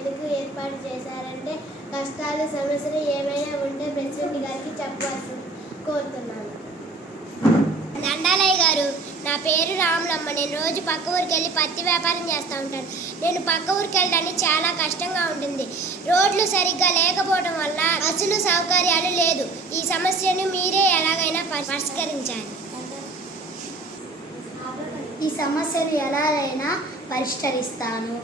ఎందుకు ఏర్పాటు చేశారంటే కష్టాలు సమస్యలు ఏమైనా ఉంటే ప్రెసిడెంట్ గారికి చెప్పవలసి కోరుతున్నాను. దండాలయ్య గారు, నా పేరు రాములమ్మ. నేను రోజు పక్క ఊరికి వెళ్ళి పత్తి వ్యాపారం చేస్తూ ఉంటాను. నేను పక్క ఊరికి వెళ్ళడానికి చాలా కష్టంగా ఉంటుంది. రోడ్లు సరిగ్గా లేకపోవడం వల్ల బస్సులు సౌకర్యాలు లేదు. ఈ సమస్యను మీరే ఎలాగైనా పరిష్కరించాలి. ఈ సమస్యను ఎలాగైనా పరిష్కరిస్తాను.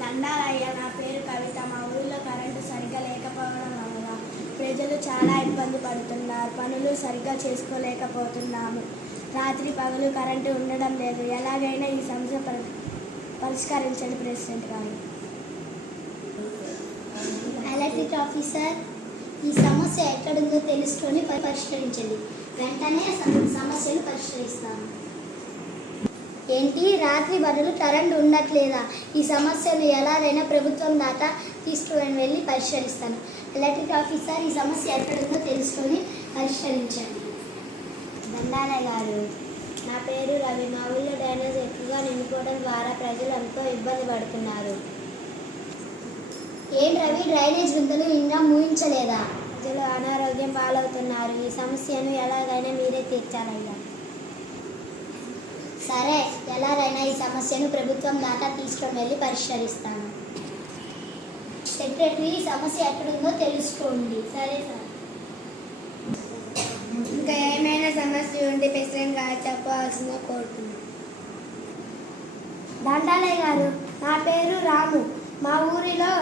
దండాలయ్య, నా పేరు కవిత. మా ఊళ్ళో కరెంటు సరిగ్గా లేకపోవడం వల్ల ప్రజలు చాలా ఇబ్బంది పడుతున్నారు. పనులు సరిగ్గా చేసుకోలేకపోతున్నాము. రాత్రి పగలు కరెంటు ఉండడం లేదు. ఎలాగైనా ఈ సమస్య పరిష్కరించండి ప్రెసిడెంట్ గారు. ఎలక్ట్రిక్ ఆఫీసర్, ఈ సమస్య ఎక్కడుందో తెలుసుకొని పరిష్కరించండి. వెంటనే సమస్యను పరిష్కరిస్తాను. ఏంటి, రాత్రి బదులు కరెంటు ఉండట్లేదా? ఈ సమస్యను ఎలాగైనా ప్రభుత్వం దాకా తీసుకుని వెళ్ళి పరిష్కరిస్తాను. ఎలక్ట్రిక్ ఆఫీసర్, ఈ సమస్య ఎక్కడుందో తెలుసుకొని పరిష్కరించండి. దండాలయ్య గారు, నా పేరు రవి. మా ఊళ్ళో డ్రైనేజ్ ఎక్కువగా నిండిపోవడం ద్వారా ప్రజలు ఎంతో ఇబ్బంది పడుతున్నారు. ఏం రవి, డ్రైనేజ్ గుంతలు ఇంకా మూయించలేదా? ప్రజలు అనారోగ్యం పాలవుతున్నారు. ఈ సమస్యను ఎలాగైనా మీరే తీర్చాలయ్యా. సరే, ఎలాగైనా ఈ సమస్యను ప్రభుత్వం దాకా తీసుకొని వెళ్ళి పరిష్కరిస్తాను. సెక్రటరీ, సమస్య ఎక్కడుందో తెలుసుకోండి. సరే సార్. ఇంకా ఏమైనా సమస్య ఉంటే ప్రెసిడెంట్ గారు చెప్పవలసిందిగా కోరుతున్నాను. దండాలయ్య గారు, నా పేరు రాము. మా ఊరిలో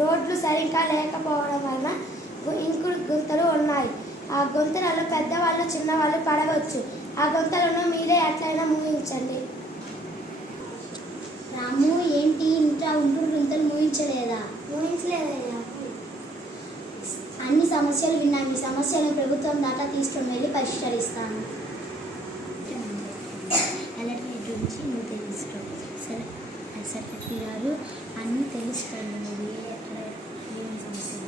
రోడ్లు సరిగ్గా లేకపోవడం వలన ఇంకుడు గుంతలు ఉన్నాయి. ఆ గుంతలలో పెద్దవాళ్ళు చిన్నవాళ్ళు పడవచ్చు. ఆ గుంతలను మీరే ఎట్లయినా మూయించండి. రాము, ఏంటి ఇంకా ఉంటుడు గుంతలు మూయించలేదా? మూయించలేదయ్యా. అన్ని సమస్యలు విన్నాను. ఈ సమస్యను ప్రభుత్వం దాకా తీసుకొని వెళ్ళి పరిష్కరిస్తాను. ఎలక్ట్రిక్ గురించి నువ్వు తెలుసుకో. సరే సెక్రటరీ గారు, అన్నీ తెలుసుకోండి. మీరు ఎక్కడ ఏం సమస్యలు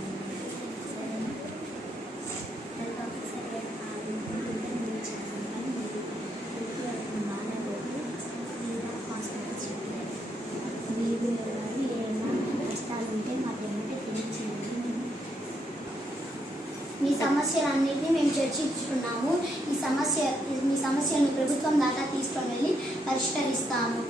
సరేనా? మీ సమస్యలన్నింటినీ మేము చర్చించుకున్నాము. మీ సమస్యను ప్రభుత్వం దాకా తీసుకొని వెళ్ళి పరిష్కరిస్తాము.